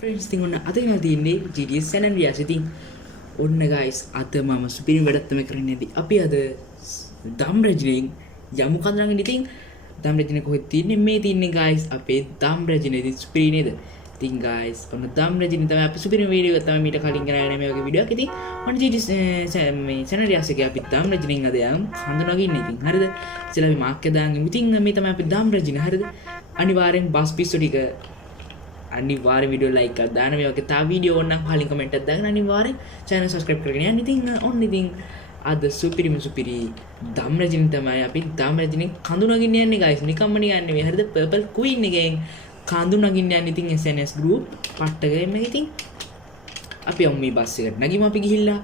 Friends, ඉතින් ඔන්න අද ගෙනල්ලා තින්නේ GTS San Andreas. ඉතින් ඔන්න guys අද මම සුපිරි වැඩක් තමයි කරන්නේ. අපි අද දම් රජිනෙන් යමු කඳුරගෙන. ඉතින් දම් රජිනේ කොහෙද තින්නේ? මේ තින්නේ guys අපේ දම් රජිනේ. ඉතින් සුපිරි නේද? ඉතින් guys ඔන්න දම් රජිනේ තමයි අපි සුපිරි වීඩියෝ එක තමයි මීට කලින් කරන්නේ මේ වගේ වීඩියෝ එකක්. ඉතින් ඔන්න GTS මේ San Andreas එකේ අපි දම් රජිනෙන් අද යමු කඳුරගෙන. ඉතින් හරිද? ඉතින් අපි මාක් එක දාගෙන ඉතින් මේ තමයි අපි දම් රජිනේ. හරිද? අනිවාර්යෙන් බස් පිස්සු ටික අනිවාර්ය වීඩියෝ ලයික් කරලා දාන්න. මේ වගේ තා වීඩියෝ ඕනනම් පහලින් කමෙන්ට් එකක් දාගෙන අනිවාර්යෙන් channel subscribe කරගෙන යන්න. ඉතින් ඔන්න ඉතින් අද සුපිරි දම් රජින තමයි අපි දම් රජිනේ කඳු නගින්න යන්නේ guys. නිකම්ම නිකන් නෙවෙයි. හරිද? purple queen එකෙන් කඳු නගින්න යන්නේ. ඉතින් SNS group පට්ටගේම ඉතින් අපි යමු මේ බස් එකට. නගිමු අපි ගිහිල්ලා.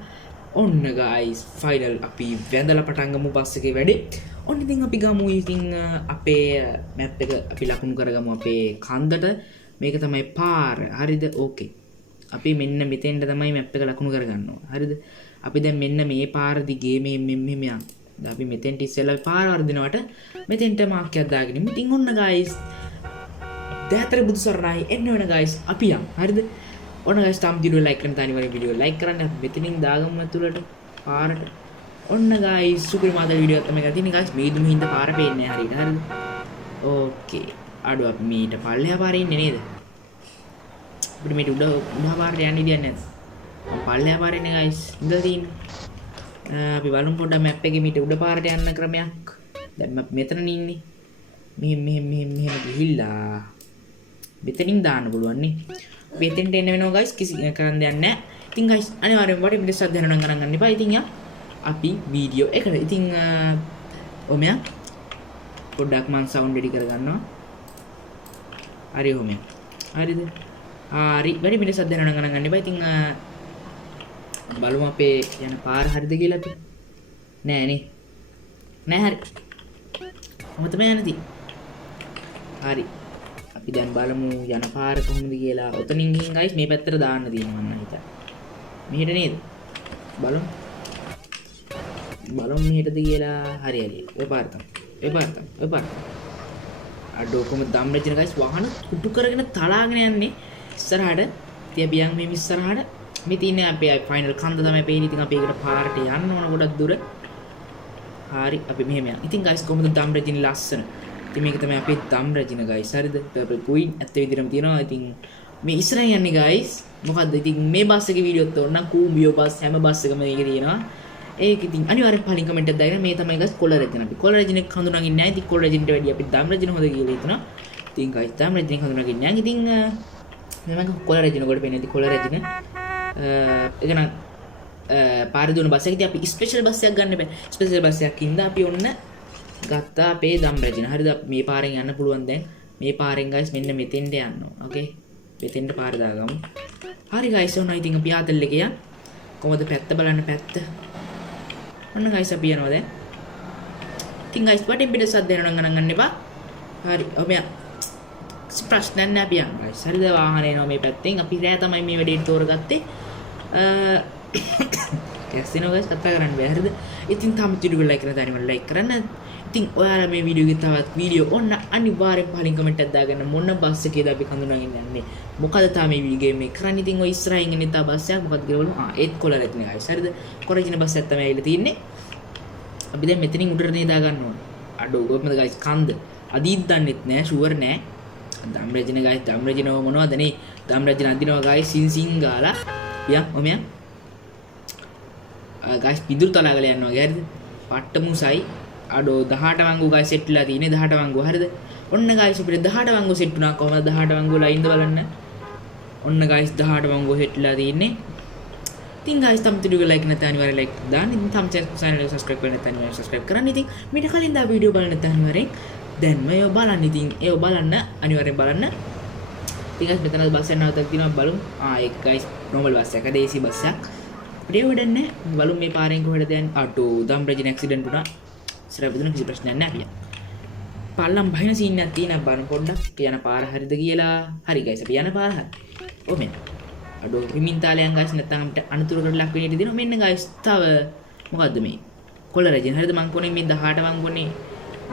ඔන්න guys final අපි වැඳලා පටන් ගමු බස් එකේ වැඩේ. ඔන්න ඉතින් අපි ගමු. ඉතින් අපේ map එක අපි ලකුණු කරගමු අපේ කන්දට. මේක තමයි පාර. හරිද? ඕකේ. අපි මෙන්න මෙතෙන්ට තමයි මැප් එක ලකුණු කරගන්න ඕන. හරිද? අපි දැන් මෙන්න මේ පාර දිගේ මෙහෙම යන්න. දැන් අපි මෙතෙන්ට ඉස්සෙල්ලා පාර වර්ධිනවට මෙතෙන්ට මාක් එකක් දාගෙන ඉමු. ඉතින් ඔන්න guys. දැතර බුදු සරණයි එන්න වෙන guys. අපි යමු. හරිද? ඔන්න guys තාම වීඩියෝ like කරන්න තනියම වීඩියෝ like කරන්න. අපි මෙතනින් දාගමු ඇතුළට පාරට. ඔන්න guys සුපිරි මාද වීඩියෝ එකක් තමයි කරලා තියෙන්නේ guys. මේ දුමින්ද පාර පේන්නේ නැහැ හරියට. හරිද? ඕකේ. අඩු අපි මීට පල්ලෙහා පාරේ ඉන්නේ නේද? අපිට මීට උඩ පාරට යන්න ඉඩයක් නැද්ද? පල්ලෙහා පාරේ ඉන්නේ guys. ඉඳලා තියෙන්නේ. අපි බලමු පොඩ්ඩක් මැප් එකේ මීට උඩ පාරට යන්න ක්‍රමයක්. දැන් මම මෙතන ඉන්නේ. මෙහෙම ගිහිල්ලා මෙතනින් දාන්න පුළුවන් නේ. අපි එතෙන්ට එන්න වෙනවා guys. කිසි කරන්න දෙයක් නැහැ. ඉතින් guys අනිවාර්යෙන් වටේ පිට සද්ද හරනම් ගණන් ගන්න එපා. ඉතින් අපි වීඩියෝ එකට. ඉතින් ඔමයා පොඩ්ඩක් මම සවුන්ඩ් රෙඩි කරගන්නවා. හරි හොමේ. හරිද? හරි. වැඩි මිනිස්සු අධ්‍යයන ගණන් ගන්න එපා. ඉතින් බලමු අපේ යන පාර හරිද කියලා අපි. නෑ නේ. නෑ හරි. මොකද මේ යන්නේ? හරි. අපි දැන් බලමු යන පාර කොහොමද කියලා. ඔතනින් ගිහින් guys මේ පැත්තට දාන්න තියෙනවා මම හිතා. මෙහෙට නේද? බලමු. මෙහෙටද කියලා. හරි. ඔය පාර තමයි. අඩෝ කොහොමද දම් රජින guys වාහන කුටු කරගෙන තලාගෙන යන්නේ ඉස්සරහට. ඉතින් අපි යන් මේ ඉස්සරහට. මේ තියන්නේ අපේ ෆයිනල් කන්ද තමයි පේන්නේ. ඉතින් අපි ඒකට පාරට යන්න ඕන ගොඩක් දුර. හරි අපි මෙහෙම යන්න. ඉතින් guys කොහොමද දම් රජින ලස්සන. ඉතින් මේක තමයි අපේ දම් රජින guys. හරිද? purple queen ඇත්ත විදිහටම තියෙනවා. ඉතින් මේ ඉස්සරහින් යන්නේ guys. මොකද්ද? ඉතින් මේ බස් එකේ වීඩියෝත් ඕන නම් කූඹියෝ බස් හැම බස් එකම මේකේ තියෙනවා. ඒක ඉතින් අනිවාර්යෙන් පහලින් කමෙන්ට් එකක් දාගෙන මේ තමයි guys කොළ රජින. අපි කොළ රජින හඳුනාගන්නේ නැහැ. ඉතින් කොළ රජිනට වැඩිය අපි දම් රජින හොඳ කියලා හිතනවා. ඉතින් guys දම් රජින හඳුනාගන්නේ නැහැ. ඉතින් මම කොළ රජින කොට පේන්නේ. ඉතින් කොළ රජින ඒක නම් පාර දුවන බස් එකේදී අපි ස්පෙෂල් බස් එකක් ගන්න බෑ. ස්පෙෂල් බස් එකක් ඉඳලා අපි ඔන්න ගත්තා අපේ දම් රජින. හරිද? මේ පාරෙන් යන්න පුළුවන් දැන්. මේ පාරෙන් guys මෙන්න මෙතෙන්ට යන්න ඕන. ඕකේ. මෙතෙන්ට පාර දාගමු. හරි guys ඔන්න ඉතින් අපි ආතල් එකේ යන්. කොහොමද පැත්ත බලන්න පැත්ත. ඔන්න guys අපි යනවා දැන්. ඉතින් guys වටින් පිට සද්ද යනවා නම් ගණන් ගන්න එපා. හරි. ඔබ ප්‍රශ්න නැහැ අපි යන්න guys. හරිද? වාහනේ එනවා මේ පැත්තෙන්. අපි රෑ තමයි මේ වැඩේට තෝරගත්තේ. කැස්සිනෝ guys කතා කරන්න බෑ. හරිද? ඉතින් තාම වීඩියෝ like කරලා දාන්න like කරන්න. ඉතින් ඔයාලා මේ වීඩියෝ එකේ තවත් වීඩියෝ ඕන අනිවාර්යෙන් පහලින් කමෙන්ට් එකක් දාගන්න. මොන බස් එකේද අපි කඳුනගෙන යන්නේ? මොකද තාම මේ වීඩියෝ ගේම් එක කරන්නේ. ඉතින් ඔය ඉස්සරහින් ඉන්න තා බස් එකක් මොකද කියලා බලමු. ඒත් කොළ රජින guys. හරිද? කොළ රජින බස් එකක් තමයි ඇවිල්ලා තියෙන්නේ. අපි දැන් මෙතනින් උඩට නේ දා ගන්න ඕනේ. අඩෝ කොහමද guys කන්ද? අදීත් දන්නෙත් නෑ ෂුවර් නෑ. දම් රජින guys දම් රජිනව මොනවද නේ? දම් රජින අදිනවා guys සින් ගාලා. ඔමයා guys පිදුරු තලාගල යනවා හරිද? පට්ට මුසයි. අඩෝ 18 වංගු guys සෙට් වෙලා තියෙන්නේ 18 වංගු හරිද? ඔන්න guys අපිට 18 වංගු සෙට් වුණා. කොහමද 18 වංගු ලයින්ද බලන්න. ඔන්න guys 18 වංගු සෙට් වෙලා තියෙන්නේ. ඉතින් guys තම වීඩියෝ like නැත්නම් අනිවාර්යෙන් like දාන්න. ඉතින් තම channel එක subscribe කරන්න නැත්නම් අනිවාර්යෙන් subscribe කරන්න. ඉතින් මීට කලින් දා වීඩියෝ බලන්න නැත්නම් අනිවාර්යෙන් දැන් මේව බලන්න. ඉතින් ඒව බලන්න අනිවාර්යෙන් බලන්න. ඉතින් guys මෙතන බස් එක නවත්තක් දිනවා බලමු. ඒක guys normal බස් එකක්. AC බස් එකක්. අපිට වැඩන්නේ බලමු මේ පාරෙන් කොහෙද යන්නේ. අඩෝ දම් රජින ඇක්සිඩන්ට් වුණා. ඉස්සරහ විදින කිසි ප්‍රශ්නයක් නැහැ අපිට. පල්ලම් බහින සීන් එකක් තියෙනවා බලන්න පොඩ්ඩක්. යන පාර හරිද කියලා. හරි guys අපි යන පාර හරි. ඔමෙන්. අඩෝ හිමින් තාලයන් guys නැත්නම් අපිට අනතුරකට ලක් වෙන්න ඉඩ දෙනවා. මෙන්න guys තව මොකද්ද මේ? කොළ රජින හරිද මං කොනේ මේ 18 වංගුනේ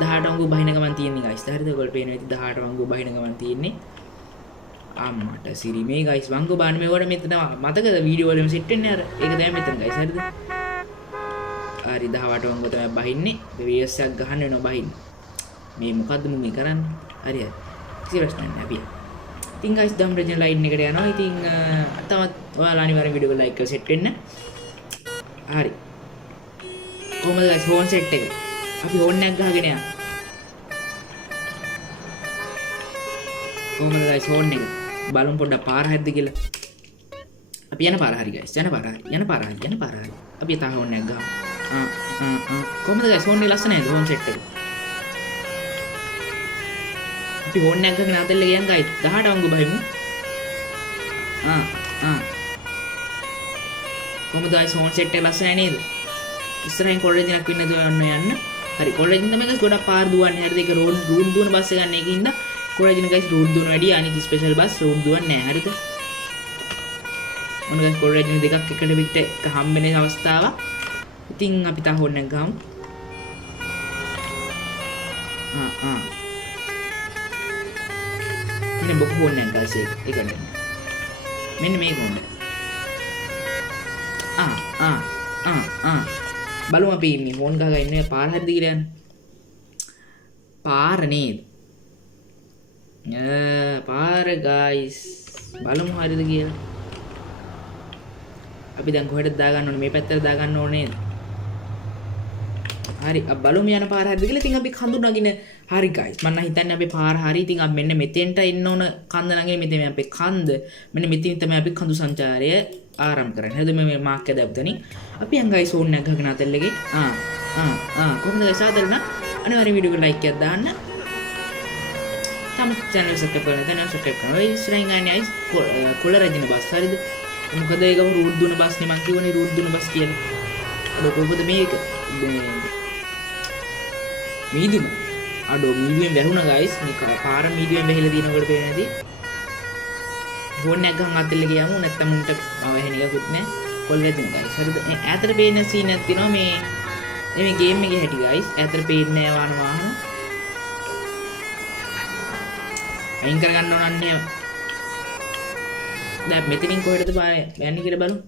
18 වංගු බහින ගමන් තියෙන්නේ guys. හරිද? ඔයගොල්ලෝ පේන විදිහ 18 වංගු බහින ගමන් තියෙන්නේ. අම්මට සිරි මේ ගයිස් වංගු බාන්න මේවට මෙතන මතකද වීඩියෝ වලම සෙට් වෙන්නේ අර ඒක තමයි මෙතන ගයිස් හරිද හරි 18 වංගු තමයි බහින්නේ VS එකක් ගහන්න වෙනවා බහින්න මේ මොකද්ද මම මේ කරන්නේ හරි හරි සීරියස් නෑ අපි ඉතින් ගයිස් දම් රෙජන් ලයින් එකට යනවා ඉතින් තවත් ඔයාලා අනිවාර්යෙන් වීඩියෝ එක ලයික් කරලා සෙට් වෙන්න හරි කොහමද ගයිස් ෆෝන් සෙට් එක අපි ෆෝන් එකක් ගහගෙන යනවා කොහමද ගයිස් ෆෝන් එක බලමු පොඩ්ඩක් පාර හරිද කියලා අපි යන පාර හරි ගයිස් යන පාර හරි අපි තා ෆෝන් එකක් ගහමු කොහමද ගයිස් ෆෝන් එක ලස්සනයි ෆෝන් සෙට් එක අපි ෆෝන් එකක් ගහගෙන අතල්ල ගියන් ගයිස් 18 වංගු බහිමු කොහමද ගයිස් ෆෝන් සෙට් එක ලස්සනයි නේද ඉස්සරහින් කොල්ලෙක් දෙනක් වෙන්න යන්න හරි කොල්ලෙක් තමයි ගයිස් ගොඩක් පාර දුවන්නේ හරිද ඒක රෝඩ් දුවන බස් එක ගන්න එකකින්ද කොරජින ගයිස් රූට් දුවන වැඩි අනිත් ස්පෙෂල් බස් රූට් දුවන්නේ නැහැ හරිද මොන ගයිස් කොරජින දෙකක් එකට පිට එක හම්බෙන අවස්ථාවක් ඉතින් අපි තා හොන්න ගමු මෙන්න බොක හොන්න ගයිස් ඒක මෙන්න මේක හොන්න බලමු අපි ඉන්නේ ෆෝන් ගහගෙන ඉන්නේ පාර හරිද කියලා යන්න පාර නේද පාර ගයිස් බලමු හරිද කියලා අපි දැන් කොහෙටද දාගන්න ඕනේ මේ පැත්තට දාගන්න ඕනේ හරි බලමු යන පාර හරිද කියලා ඉතින් අපි කඳු නගින හරි ගයිස් මම හිතන්නේ අපි පාර හරි ඉතින් අපි මෙන්න මෙතෙන්ට එන්න ඕන කන්ද නගින මෙතන අපේ කන්ද මෙන්න මෙතන තමයි අපි කඳු සංචාරය ආරම්භ කරන්නේ හරිද මේ මාක් එක දැම්පතනි අපි යන් ගයිස් ඕන් එකක් ගහගෙන අතල්ලගේ කොහොමද ගයිස් ආදරණ අනිවාර්යෙන් වීඩියෝ එක ලයික් එකක් දාන්න තම channel subscribe කරන්න channel subscribe කරනවා ඒ ඉස්සරහින් ගන්නේ අයිස් කොළ රජින බස් හරිද මොකද ඒකම රූට් දුන බස් නේ මං කියවනේ රූට් දුන බස් කියලා කොහොමද මේක මීදුම මීදුවෙන් වැහුණා ගයිස් මේ පාර මීදුවෙන් වැහිලා දිනනකොට පේන්නේ නැති ෆෝන් එක ගහන් අතල්ල ගියාමු නැත්තම් උන්ට වැහෙන එකකුත් නැහැ කොළ රජින ගයිස් හරිද ඈතට පේන සීන් එකක් තියෙනවා මේ ගේම් එකේ හැටි ගයිස් ඈතට පේන්නේ නැහැ වාහන අයින් කරගන්න ඕන අන්නේ දැන් මෙතනින් කොහෙටද පාරේ යන්නේ කියලා බලමු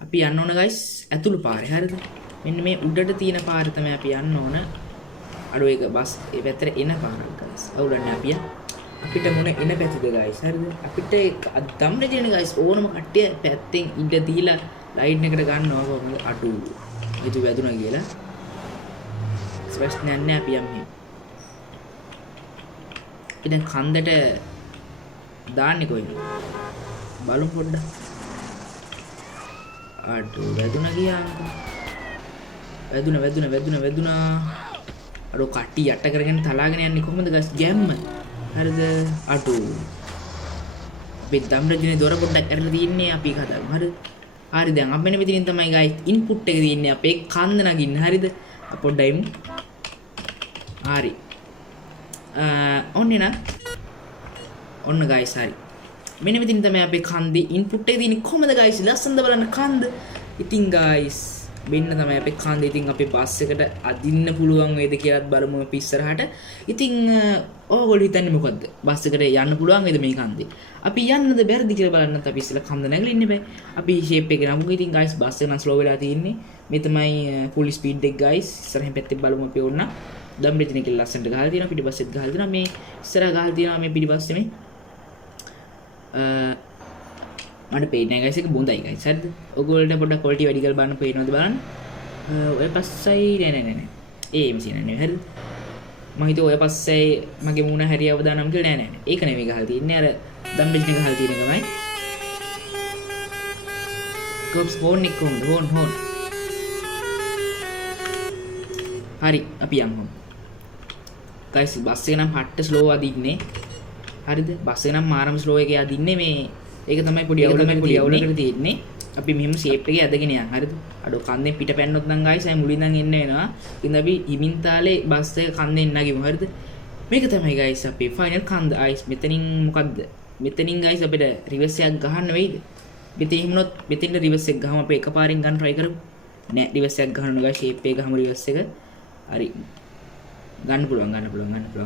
අපි යන්න ඕන ගයිස් ඇතුළු පාරේ හරිද මෙන්න මේ උඩට තියෙන පාරේ තමයි අපි යන්න ඕන අර ඒක බස් ඒ පැත්තට එන පාරක් ගයිස් අවුලන්නේ අපි අපිට මොන එන පැත්තද ගයිස් හරිද අපිට ධම්ර දෙන ගයිස් ඕනම කට්ටිය පැත්තෙන් ඉඳ දීලා ලයින් එකට ගන්නවා කොහොමද අඩු ඉතු වැදුනා කියලා ස්පෙෂල් නෑ අපි යන්නේ ඉතින් කන්දට දාන්නේ කොයිද බලමු පොඩ්ඩක් අඩු වැදුනා ගියාන්කෝ වැදුනා අර කට්ටි යට කරගෙන තලාගෙන යන්නේ කොහොමද ගස් ගැම්ම හරිද අඩු අපි ධම්රජිනේ දොර පොඩ්ඩක් කරලා තියන්නේ අපි කතාව හරි දැන් අපි මෙන්න මෙතනින් තමයි ගයිස් ඉන්පුට් එක දෙන්නේ අපේ කන්ද නගින්න හරිද පොඩ්ඩයිමු හරි ඔන්න ගයිස් හරි මෙන්න මෙතන තමයි අපේ කන්දේ ඉන්පුට් එක තියෙන්නේ කොහමද ගයිස් ලස්සනද බලන්න කන්ද ඉතින් ගයිස් මෙන්න තමයි අපේ කන්ද ඉතින් අපේ බස් එකට අදින්න පුළුවන් වේද කියලාත් බලමු අපි ඉස්සරහට ඉතින් ඕගොල්ලෝ හිතන්නේ මොකද්ද බස් එකට යන්න පුළුවන් වේද මේ කන්දේ අපි යන්නද බැරිද කියලා බලන්නත් අපි ඉස්සෙල්ලා කන්ද නැගලා ඉන්න බෑ අපි ෂේප් එක නමු ඉතින් ගයිස් බස් එක නම් ස්ලෝ වෙලා තියෙන්නේ මේ තමයි ෆුල් ස්පීඩ් එක ගයිස් ඉස්සරහින් පැත්තේ බලමු අපි ඕන්න දම් රෙජින කියලා ලස්සනට ගහලා තියෙනවා පිටිපස්සෙත් ගහලා තියෙනවා මේ ඉස්සරහ ගහලා තියෙනවා මේ පිටිපස්සේ මේ මට පේන්නේ නැහැ ගයිස් ඒක බොඳයි ගයිස් හරිද ඔයගොල්ලන්ට පොඩ්ඩක් ක්වොලිටි වැඩි කරලා බලන්න පේනවද බලන්න ඔය පස්සයි නෑ ඒ මිසින නෙවෙයි හරිද මම හිතුවා ඔය පස්සයි මගේ මූණ හැරිය අවදානම් කියලා නෑ ඒක නෙවෙයි ගහලා තියෙන්නේ අර දම් රෙජින ගහලා තියෙන එකමයි කොප්ස් හෝන් එක හෝන් හරි අපි යමු ගයිස් බස් එක නම් හට්ට ස්ලෝ අදින්නේ හරිද බස් එක නම් මාරම ස්ලෝ එකේ අදින්නේ මේ ඒක තමයි පොඩි අවුලකට තියෙන්නේ අපි මෙහෙම ෂේප් එකේ අදගෙන යන් හරිද අඩෝ කන්දෙන් පිට පැන්නොත් නම් ගයිස් අය මුලින් නම් එන්න වෙනවා ඉතින් අපි හිමින් තාලේ බස් එක කන්දෙන් නගිමු හරිද මේක තමයි ගයිස් අපේ ෆයිනල් කන්ද අයිස් මෙතනින් මොකද්ද මෙතනින් ගයිස් අපිට රිවර්ස් එකක් ගහන්න වෙයිද මෙතන හිමුනොත් මෙතෙන්ට රිවර්ස් එක ගහමු අපි එකපාරින් ගන්න try කරමු නෑ රිවර්ස් එකක් ගහන්න ගයිස් ෂේප් එක ගහමු රිවර්ස් එක හරි ගන්න පුළුවන්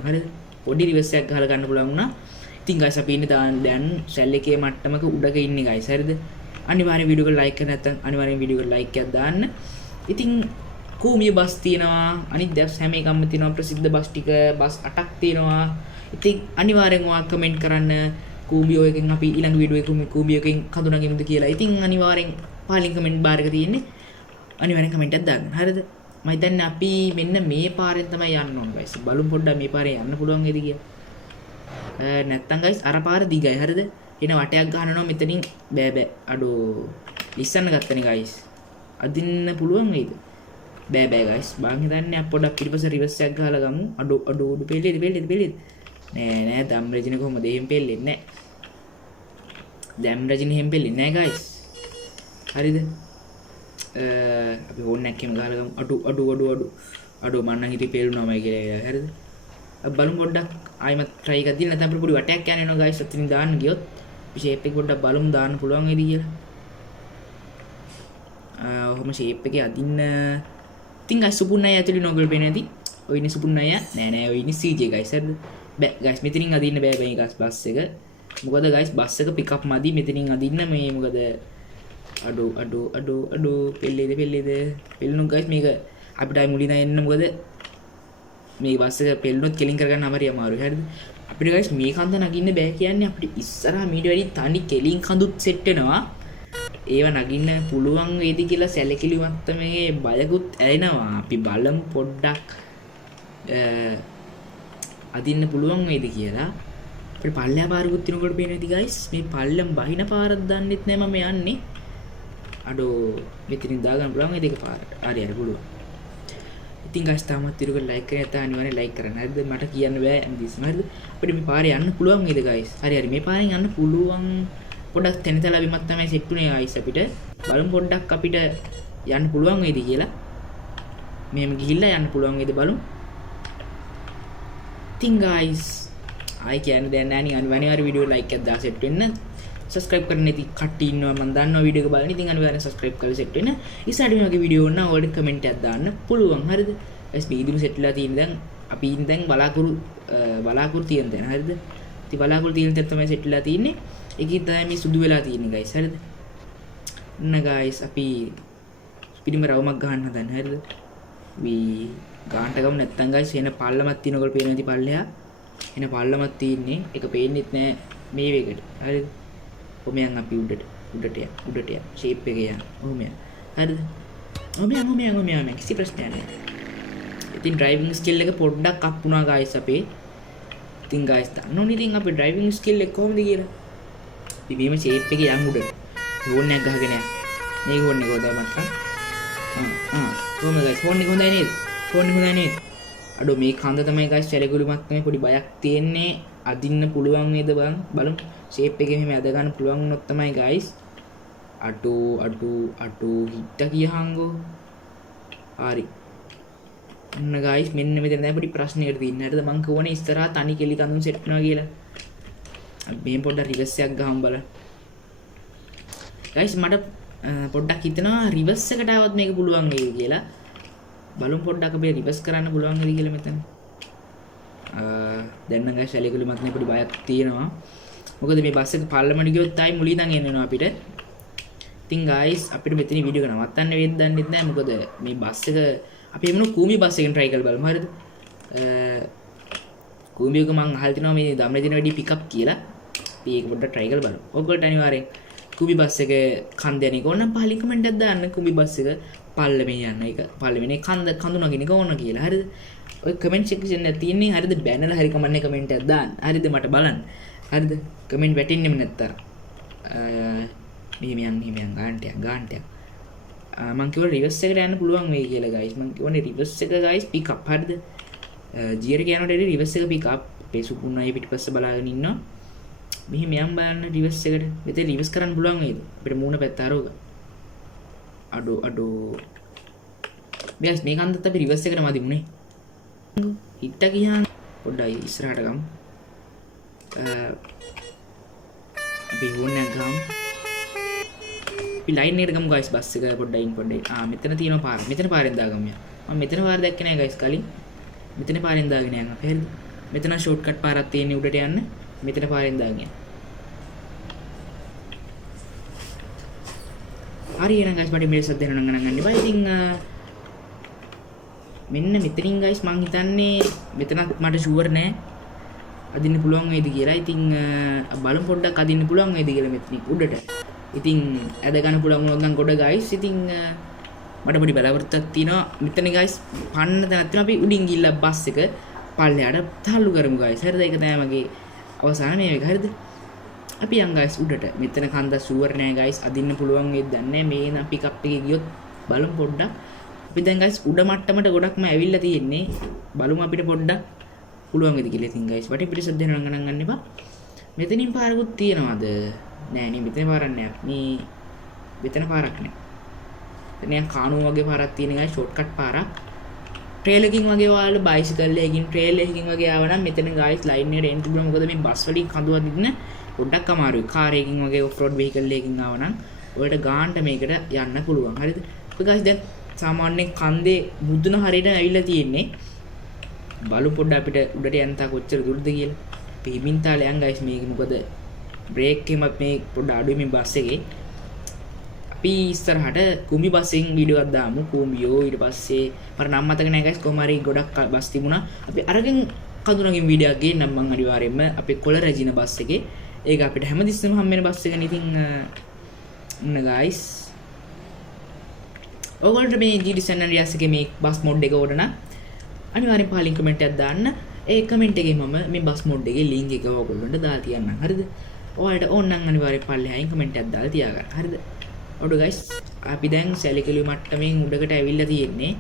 හරිද පොඩි රිවර්ස් එකක් ගහලා ගන්න පුළුවන් වුණා ඉතින් guys අපි ඉන්නේ දැන් සෙල් එකේ මට්ටමක උඩක ඉන්නේ guys හරිද අනිවාර්යෙන් වීඩියෝ එක ලයික් කරන්න නැත්නම් අනිවාර්යෙන් වීඩියෝ එක ලයික් එකක් දාන්න ඉතින් කූමිය බස් තියෙනවා අනිත් දැස් හැම එකක්ම තියෙනවා ප්‍රසිද්ධ බස් ටික බස් 8ක් තියෙනවා ඉතින් අනිවාර්යෙන් ඔයා කමෙන්ට් කරන්න කූමියෝ එකෙන් අපි ඊළඟ වීඩියෝ එකේ කූමියෝ එකෙන් කඳුනගෙමුද කියලා ඉතින් අනිවාර්යෙන් පහලින් කමෙන්ට් බාර් එක තියෙන්නේ අනිවාර්යෙන් කමෙන්ට් එකක් දාන්න හරිද මම හිතන්නේ අපි මෙන්න මේ පාරෙන් තමයි යන්න ඕන guys බලමු පොඩ්ඩක් මේ පාරේ යන්න පුළුවන් වේද කියලා නැත්තම් guys අර පාර දිගයි හරිද එන වටයක් ගහනවා මෙතනින් බෑ අඩෝ ලිස්සන්න ගත්තනේ guys අදින්න පුළුවන් වේද බෑ guys බං හිතන්නේ අප පොඩක් පිටිපස්ස රිවර්ස් එකක් ගහලා ගමු අඩෝ පෙල්ලෙද නෑ දම් රජින කොහමද එහෙම පෙල්ලෙන්නේ නෑ දම් රජින එහෙම පෙල්ලෙන්නේ නෑ guys හරිද අපි ඕන නැක්කෙම ගහලා ගමු අඩෝ මම නම් හිතේ පෙල්ලුනාමයි කියලා හරිද අපි බලමු පොඩ්ඩක් ආයිමත් try එකක් දීලා නැත්නම් අපිට පොඩි වටයක් යන්න වෙනවා guys අතින් දාන්න ගියොත් අපි shape එක පොඩ්ඩක් බලමු දාන්න පුළුවන් වේද කියලා ඔහොම shape එකේ අදින්න ඉතින් guys සුපුන්නය ඇතුලේ නෝගල් පේන ඇති ඔය ඉන්නේ සුපුන්නය නෑ ඔය ඉන්නේ CJ guys හරිද බෑ guys මෙතනින් අදින්න බෑ guys බස් එක මොකද guys බස් එක pick up මදි මෙතනින් අදින්න මේ මොකද අඩෝ පෙල්ලේද පෙල්ලුණු guys මේක අපිට ආයි මුලින් එන්න මොකද මේ බස් එක පෙල්ලුනොත් කෙලින් කරගන්න අමාරුයි හරිද අපිට guys මේ කන්ද නගින්න බෑ කියන්නේ අපිට ඉස්සරහා මීට වැඩි තනි කෙලින් කඳුත් සෙට් වෙනවා ඒව නගින්න පුළුවන් වේද කියලා සැලකිලිමත් මේ බයකුත් ඇෙනවා අපි බලමු පොඩ්ඩක් අදින්න පුළුවන් වේද කියලා අපිට පල්ලෙහා පාරකුත් තිනකොට පේන ඇති guys මේ පල්ලෙන් බහින පාරක් දන්නෙත් නෑ මම යන්නේ අඩෝ මෙතනින් දාගන්න පුළුවන් වේද ඒක පාරට හරි පුළුවන් ඉතින් guys තාමත් වීඩියෝ එක ලයික් කරලා නැත්නම් අනිවාර්යෙන් ලයික් කරන්න හරිද මට කියන්න බෑ හැමදෙස්සම හරිද අපිට මේ පාරේ යන්න පුළුවන් වේද guys හරි මේ පාරෙන් යන්න පුළුවන් පොඩක් තැනතලා බිමක් තමයි සෙට් උනේ guys අපිට බලමු පොඩ්ඩක් අපිට යන්න පුළුවන් වේද කියලා මෙහෙම ගිහිල්ලා යන්න පුළුවන් වේද බලමු ඉතින් guys ආයි කියන්නේ දැන් නෑ නේ අනිවාර්යෙන් වීඩියෝ ලයික් එකක් දාලා සෙට් වෙන්න subscribe කරන්න නැති කට්ටිය ඉන්නවා මම දන්නවා වීඩියෝ එක බලන්න ඉතින් අනිවාර්යෙන් subscribe කරලා set වෙන්න ඉස්සරහට මේ වගේ වීඩියෝ ඕන ඔයාලට කමෙන්ට් එකක් දාන්න පුළුවන් හරිද guys මේ ඉදිරි set වෙලා තියෙන දැන් අපි ඉන්නේ දැන් බලාකුරු තියෙන දැන් හරිද ඉතින් බලාකුරු තියෙන තැන තමයි set වෙලා තියෙන්නේ ඒකේ තමයි මේ සුදු වෙලා තියෙන්නේ guys හරිද න guys අපි පිටිම රවුමක් ගන්න හදන්නේ හරිද අපි ගාන්ට ගමු නැත්තම් guys එන පල්ලමක් තියෙනකොට පේන ඉතින් පල්ලෙහා එන පල්ලමක් තියෙන්නේ ඒක පේන්නෙත් නෑ මේ වේගට හරිද ඔහොම යන් අපි උඩට යන් shape එක යන් ඔහොම යන් හරිද ඔහොම යන් කිසි ප්‍රශ්නයක් නෑ ඉතින් driving skill එක පොඩ්ඩක් අප් වුණා guys අපේ ඉතින් guys දන්නවනේ ඉතින් අපේ driving skill එක කොහොමද කියලා අපි මේම shape එක යන් උඩට ෆෝන් එකක් ගහගෙන යන් මේක ෆෝන් එක හොදා මට කොහොමද guys ෆෝන් එක හොඳයි නේද අඩෝ මේ කන්ද තමයි guys සැලකුලිමත් තමයි පොඩි බයක් තියෙන්නේ අදින්න පුළුවන් නේද බලමු shape එකේ මෙහෙම අද ගන්න පුළුවන් වුණොත් තමයි guys අටු හිට කියහංගෝ හරි ඔන්න guys මෙන්න මෙතන දැන් පොඩි ප්‍රශ්නයකට තියෙන හරිද මං කියවනේ ඉස්සරහා තනි කෙලි කඳුන් සෙට් වෙනවා කියලා අපි මේ පොඩ්ඩක් රිවර්ස් එකක් ගහමු බලන්න guys මට පොඩ්ඩක් හිතෙනවා රිවර්ස් එකට ආවත් මේක පුළුවන් වේවි කියලා බලමු පොඩ්ඩක් අපි රිවර්ස් කරන්න පුළුවන් වේද කියලා මෙතන දැන් නම් guys සැලකුලිමත් නේ පොඩි බයක් තියෙනවා මොකද මේ බස් එක පල්ලමට ගියොත් ආයි මුලින් ඉඳන් එන්න වෙනවා අපිට ඉතින් guys අපිට මෙතන වීඩියෝ එක නවත්තන්න වෙද්ද දන්නෙත් නැහැ මොකද මේ බස් එක අපි එමුණු කූමි බස් එකෙන් try කරලා බලමු හරිද කූමි එක මං අහලා තිනවා මේ දම්රජින වැඩි පිකප් කියලා අපි ඒක පොඩ්ඩක් try කරලා බලමු ඔයගොල්ලන්ට අනිවාර්යෙන් කූමි බස් එක කන්ද යන එක ඕන නම් පහලින් කමෙන්ට් එකක් දාන්න කූමි බස් එක පල්ලමෙන් යන්න එක පල්ලමෙන් කඳු නගින එක ඕන කියලා හරිද ඔය කමෙන්ට් සෙක්ෂන් එකේ තියෙන්නේ හරිද බැනලා හරි කමන්නේ කමෙන්ට් එකක් දාන්න හරිද මට බලන්න හරිද කමෙන්ට් වැටෙන්නෙම නැත්තර මෙහෙම යන් ගාන්ට මං කිව්වා රිවර්ස් එකට යන්න පුළුවන් වෙයි කියලා guys මං කිව්වනේ රිවර්ස් එක guys pick up හරිද ජීර් එක යනකොට රිවර්ස් එක pick up අපේ සුපුන්නයි පිටිපස්ස බලාගෙන ඉන්නවා මෙහෙම යන් බලන්න රිවර්ස් එකට මෙතන රිවර්ස් කරන්න පුළුවන් වේද අපිට මූණ පැත්ත අරෝග අඩෝ guys මේ කන්දත් අපි රිවර්ස් එකට මදි මුනේ හිට ගියාන් පොඩ්ඩයි ඉස්සරහට ගමු අපි ඕනෑ ගමු අපි ලයින් එකට ගමු guys බස් එක පොඩ්ඩයි මෙතන තියෙනවා පාර මෙතන පාරෙන් දාගමු මම මෙතන පාර දැක්කේ නෑ guys කලින් මෙතන පාරෙන් දාගෙන යන්න හරිද මෙතන ෂෝට් කට් පාරක් තියෙන්නේ උඩට යන්න මෙතන පාරෙන් දාගෙන යන්න. හරි එහෙනම් guys මට මේසත් දෙන්න නම් ගණන් ගන්න එපා. ඉතින් මෙන්න මෙතනින් guys මං හිතන්නේ මෙතනත් මට ෂුවර් නෑ අදින්න පුළුවන් වේද කියලා. ඉතින් බලමු පොඩ්ඩක් අදින්න පුළුවන් වේද කියලා මෙතනින් උඩට. ඉතින් ඇද ගන්න පුළුවන් වුණොත් නම් ගොඩ guys. ඉතින් මට පොඩි බලාපොරොත්තුවක් තියෙනවා. මෙතන guys පන්න තැනක් තියෙනවා. අපි උඩින් ගිහිල්ලා බස් එක පල්ලෙහාට තල්ලු කරමු guys. හරිද? ඒක තමයි මගේ අවසාන මේක. හරිද? අපි යන් guys උඩට. මෙතන කන්ද ෂුවර් නෑ guys. අදින්න පුළුවන් වේද දන්නේ නෑ. මේ නම් පිකප් එකේ ගියොත් බලමු පොඩ්ඩක්. අපි දැන් guys උඩ මට්ටමට ගොඩක්ම ඇවිල්ලා තියෙන්නේ. බලමු අපිට පොඩ්ඩක් පුළුවන් වේද කියලා. ඉතින් guys වටේ පිටිසක් දෙන්න නම් ගණන් ගන්න එපා. මෙතනින් පාරකුත් තියනවාද? නෑ නේ මෙතන පාරක් නෑ. මේ මෙතන පාරක් නෑ. එතන යන් කානුව වගේ පාරක් තියෙන guys ෂෝට්කට් පාරක්. ට්‍රේල් එකකින් වගේ ඔයාලා බයිසිකල් එකකින් ට්‍රේල් එකකින් වගේ ආවනම් මෙතන guys ලයින් එකට එන්න පුළුවන්. මොකද මේ බස් වලින් කඳුවක් දින්න පොඩ්ඩක් අමාරුයි. කාර් එකකින් වගේ ඔෆ් රෝඩ් වෙහිකල් එකකින් ආවනම් ඔයාලට ගානට මේකට යන්න පුළුවන්. හරිද? අපි guys දැන් සාමාන්‍යයෙන් කන්දේ මුදුන හරියට ඇවිල්ලා තියෙන්නේ. බලමු පොඩ්ඩක් අපිට උඩට යන්න තා කොච්චර දුරද කියලා. අපි හිමින් තාලේ යන් guys මේක මොකද බ්‍රේක් එකමත් මේ පොඩ්ඩ අඩුයි මේ බස් එකේ. අපි ඉස්සරහට කුඹි බස්ෙන් වීඩියෝ එකක් දාමු. කුඹියෝ ඊට පස්සේ මට නම් මතක නැහැ guys කොහොම හරි ගොඩක් බස් තිබුණා. අපි අරගෙන කඳුනගින් වීඩියෝ එකක් ගේන්නම් මං අනිවාර්යයෙන්ම අපේ කොළ රැජින බස් එකේ. ඒක අපිට හැමතිස්සෙම හම් වෙන බස් එකනේ. ඉතින් ඔන්න guys ඔයගොල්ලන්ට මේ GD San Andreas එකේ මේ බස් මොඩ් එක ඕන නම් අනිවාර්යෙන් පහලින් කමෙන්ට් එකක් දාන්න. ඒ කමෙන්ට් එකේ මම මේ බස් මොඩ් එකේ ලින්ක් එක ඔයගොල්ලන්ට දාලා තියන්නම්. හරිද? ඔයාලට ඕන නම් අනිවාර්යෙන් පල්ලෙහායින් කමෙන්ට් එකක් දාලා තියාගන්න. හරිද? ඔඩෝ guys අපි දැන් සැලකලු මට්ටමින් උඩකට ඇවිල්ලා තියෙන්නේ.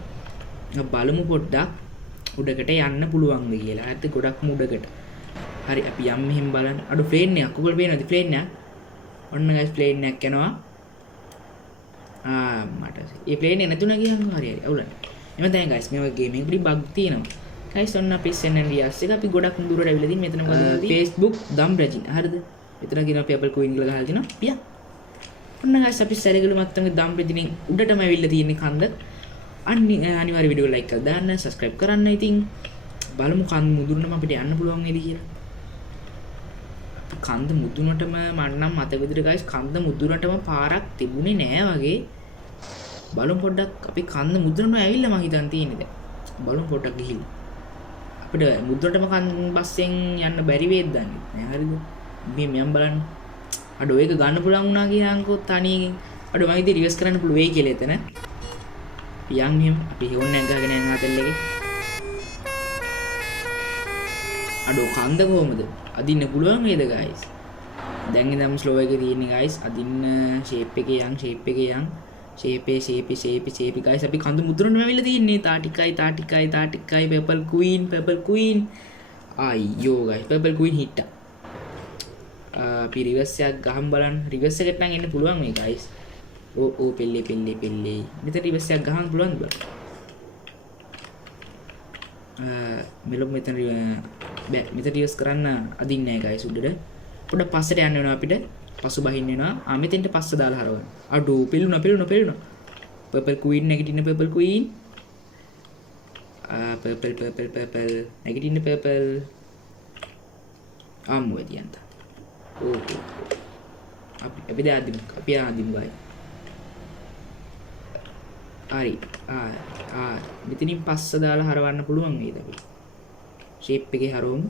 බලමු පොඩ්ඩක් උඩකට යන්න පුළුවන්ද කියලා. හරිද? ගොඩක්ම උඩකට. හරි අපි යම් මෙහෙම බලන්න. අඩු ප්ලේන් එකක්. ඔයගොල්ලෝ පේනවද ප්ලේන් එක? ඔන්න guys ප්ලේන් එකක් යනවා. මට ඒ ප්ලේන් එක නැතුණා කියනකො හරි හරි අවුලන්නේ. එමෙ දැන් guys මේ වගේ ගේමින් පොඩි බග් තියෙනවා. guys ඔන්න අපි San Andreas එක අපි ගොඩක් දුරට ඇවිල්ලා තියෙන. මෙතන මොකද Facebook දම් රැජින. හරිද? මෙතන කියන අපි අපල් කොයින් කියලා ගහලා තිනවා. පියා. ඔන්න guys අපි සැලකලු මත්තමගේ දම් රැජිනින් උඩටම ඇවිල්ලා තියෙන්නේ කන්ද. අනිවාර්ය වීඩියෝ ලයික් කරලා දාන්න, subscribe කරන්න. ඉතින් බලමු කන්ද මුදුනටම අපිට යන්න පුළුවන් වේද කියලා. කන්ද මුදුනටම මම නම් මතක විදිහට guys කන්ද මුදුනටම පාරක් තිබුණේ නෑ වගේ. බලමු පොඩ්ඩක් අපි කන්ද මුදුනටම ඇවිල්ලා මං හිතන් තියෙන්නේ දැන්. බලමු පොඩ්ඩක් ගිහිල්ලා. අපිට මුදුනටම කන්ද බස්යෙන් යන්න බැරි වේද දන්නේ නෑ. හරිද? මේ මම බලන්න. අඩෝ ඒක ගන්න පුළුවන් වුණා කියනකො තනියෙන්. අඩෝ මම ඉතින් රිවර්ස් කරන්න පුළුවන් වෙයි කියලා එතන. යන් මෙහෙම අපි හොන්න ගහගෙන යන හතල් එකේ. අඩෝ කන්ද කොහමද? අදින්න පුළුවන් වේද guys? දැන් ඉඳන් ස්ලෝ එකේ තියෙන්නේ guys. අදින්න shape එකේ යන් shape එකේ යන් shape guys අපි කඳු මුදුනටම ඇවිල්ලා තියෙන්නේ. තා ටිකයි purple queen අයියෝ guys purple queen හිට්ටා. අපි රිවර්ස් එකක් ගහන් බලන්න. රිවර්ස් එකට නම් එන්න පුළුවන් මේ guys. ඕ පෙල්ලේ මෙතන රිවර්ස් එකක් ගහන්න පුළුවන්ද බලන්න. මෙලොම් මෙතන බෑ මෙතන රිවර්ස් කරන්න අදින්නේ නැහැ guys උඩට. පොඩ්ඩක් පස්සට යන්න වෙනවා අපිට. පසු බහින්න වෙනවා. මෙතෙන්ට පස්ස දාලා හරවන්න. අඩෝ පෙළුණා. purple queen නැගිටින්න purple queen. purple නැගිටින්න purple. අම්මෝ දියන්ත. ඕ අපි දාදිමු. අපි ආදිමු guys. හරි. මෙතනින් පස්ස දාලා හරවන්න පුළුවන් වේද අපිට? shape එකේ හරවමු.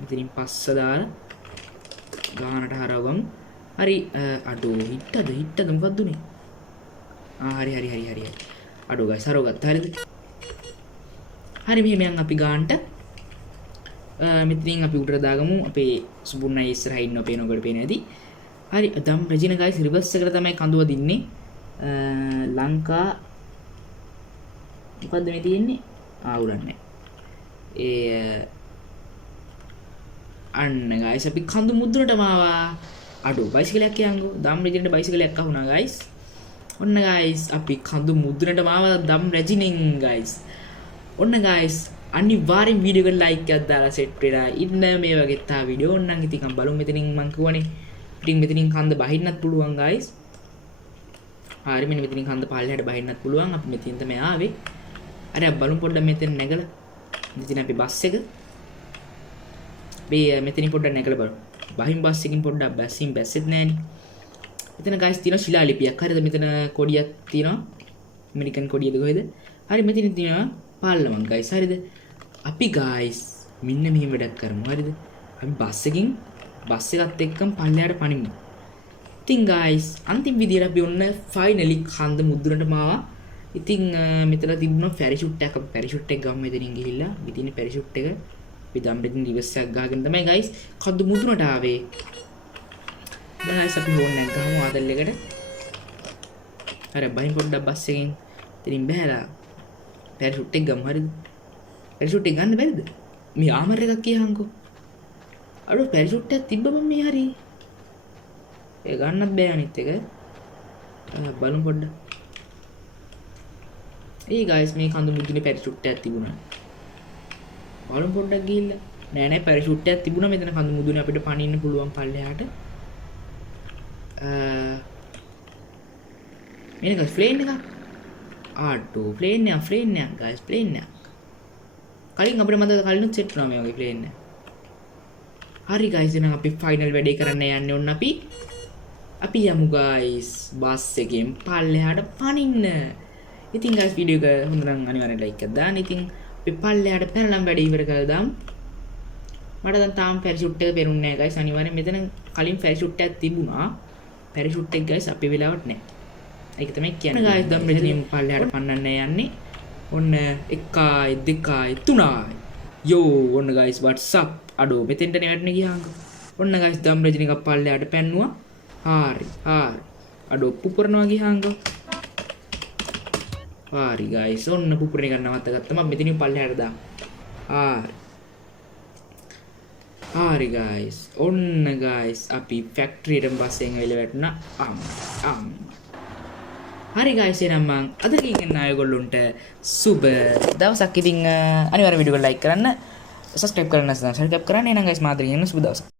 මෙතනින් පස්ස දාලා ගානට හරවමු. හරි. අඩෝ හිටද මොකක්ද උනේ? හරි. අඩෝ guys හරවගත්තා. හරිද? හරි මෙහෙම යන් අපි ගානට. මෙතනින් අපි උඩට දාගමු. අපේ සුබුන්නයි ඉස්සරහා ඉන්නව පේනකොට පේන ඇති. හරි. දම් රජින guys රිවර්ස් එකට තමයි කඳුව දින්නේ. ලංකා මොකද්ද මේ තියෙන්නේ? උරන්නේ. අන්න guys අපි කඳු මුදුනටම ආවා. අඩෝ බයිසිකලයක් යංගෝ. දම් රජිනට බයිසිකලයක් අහුණා guys. ඔන්න guys අපි කඳු මුදුනටම ආවා දම් රජිනින් guys. ඔන්න guys අනිවාර්යෙන් වීඩියෝ එකට ලයික් එකක් දාලා සෙට් වෙලා ඉන්න මේ වගේ තා වීඩියෝ ඕනනම් ඉතින් බලමු මෙතනින් මං කියවනේ. ඉතින් මෙතනින් කන්ද බහින්නත් පුළුවන් guys. හරි මෙන්න මෙතනින් කන්ද පල්ලෙහාට බහින්නත් පුළුවන්. අපි මෙතනින් තමයි ආවේ. හරි අපි බලමු පොඩ්ඩක් මෙතන නැගලා. ඉතින් අපි බස් එක මේ මෙතනින් පොඩ්ඩක් නැගලා බලමු. බහින් බස් එකකින් පොඩ්ඩක් බැස්සෙත් නෑනේ. මෙතන guys තියෙනවා ශිලා ලිපියක්. හරිද? මෙතන කොඩියක් තියෙනවා. ඇමරිකන් කොඩියද කොහෙද? හරි මෙතන තියෙනවා පාර්ලිමේන්තුව guys. හරිද? අපි guys මෙන්න මෙහෙම වැඩක් කරමු. හරිද? අපි බස් එකත් එක්කම පල්ලෙහාට පනිමු. ඉතින් guys අන්තිම විදියට අපි ඔන්න finally කන්ද මුදුනට මාවා. ඉතින් මෙතන තිබුණා පැරෂූට් එකක්. අපි පැරෂූට් එක ගමු මෙතනින් ගිහිල්ලා. මේ තියෙන පැරෂූට් එක අපි දම්බෙන් රිවර්ස් එකක් ගහගෙන තමයි guys කන්ද මුදුනට ආවේ. දැන් guys අපි ඕන නැග ගමු ආදල් එකට. හරි බහින් පොඩ්ඩක් බස් එකෙන් ඉතින් බහැලා පැරෂූට් එක ගමු. හරිද? පැරෂූට් එක ගන්න බැරිද? මේ ආමර් එකක් කියහන්කෝ. අර පැරෂූට් එකක් තිබ්බම මේ හරි. ඒ ගන්නත් බෑ අනිත් එක. බලමු පොඩ්ඩක්. ඒ guys මේ කඳු මුදුනේ පැරෂූට් එකක් තිබුණා. බලමු පොඩ්ඩක් ගිහිල්ලා. නෑ පැරෂූට් එකක් තිබුණා මෙතන කඳු මුදුනේ අපිට පනින්න පුළුවන් පල්ලෙහාට. මේක guys ප්ලේන් එකක්. ආටෝ ප්ලේන් එක guys ප්ලේන් එක. කලින් අපිට මතකද කලිනුත් සෙට් වුණා මේ වගේ ප්ලේන් එක. හරි guys එහෙනම් අපි ෆයිනල් වැඩේ කරන්න යන්නේ ඔන්න අපි යමු guys බස් එකෙන් පල්ලෙහාට පනින්න. ඉතින් guys වීඩියෝ එක හොඳ නම් අනිවාර්යෙන් ලයික් එකක් දාන්න. ඉතින් අපි පල්ලෙහාට පැනලම් වැඩ ඉවර කරලා දාමු. මට දැන් තාම පැරෂූට් එක පෙරුන්නේ නැහැ guys. අනිවාර්යෙන් මෙතන කලින් පැරෂූට් එකක් තිබුණා. පැරෂූට් එක guys අපි වෙලාවට නැහැ. ඒක තමයි කියන්නේ guys. දැන් මෙතනින් පල්ලෙහාට පන්නන්න යන්නේ. ඔන්න 1 2 3 යෝ ඔන්න guys what's up අඩෝ මෙතෙන්ට නෙවැටෙන ගියාංග ඔන්න guys දම් රජිනික පල්ලෙහාට පැන්නුවා හරි අඩෝ පුපුරනවා ගියාංග හරි guys ඔන්න පුපුරන එක නවත්ත ගත්තා මම මෙතනින් පල්ලෙහාට දාමු හරි guys ඔන්න guys අපි ෆැක්ටරියට බස් එකෙන් ඇවිල්ලා වැටුණා හරි guys එහෙනම් මම අද කියන අයගොල්ලොන්ට සුබ දවසක්. ඉතින් අනිවාර්යෙන් වීඩියෝ එක ලයික් කරන්න, subscribe කරන්න, subscribe කරන්න. එහෙනම් guys මාතෘ කියන සුබ දවසක්.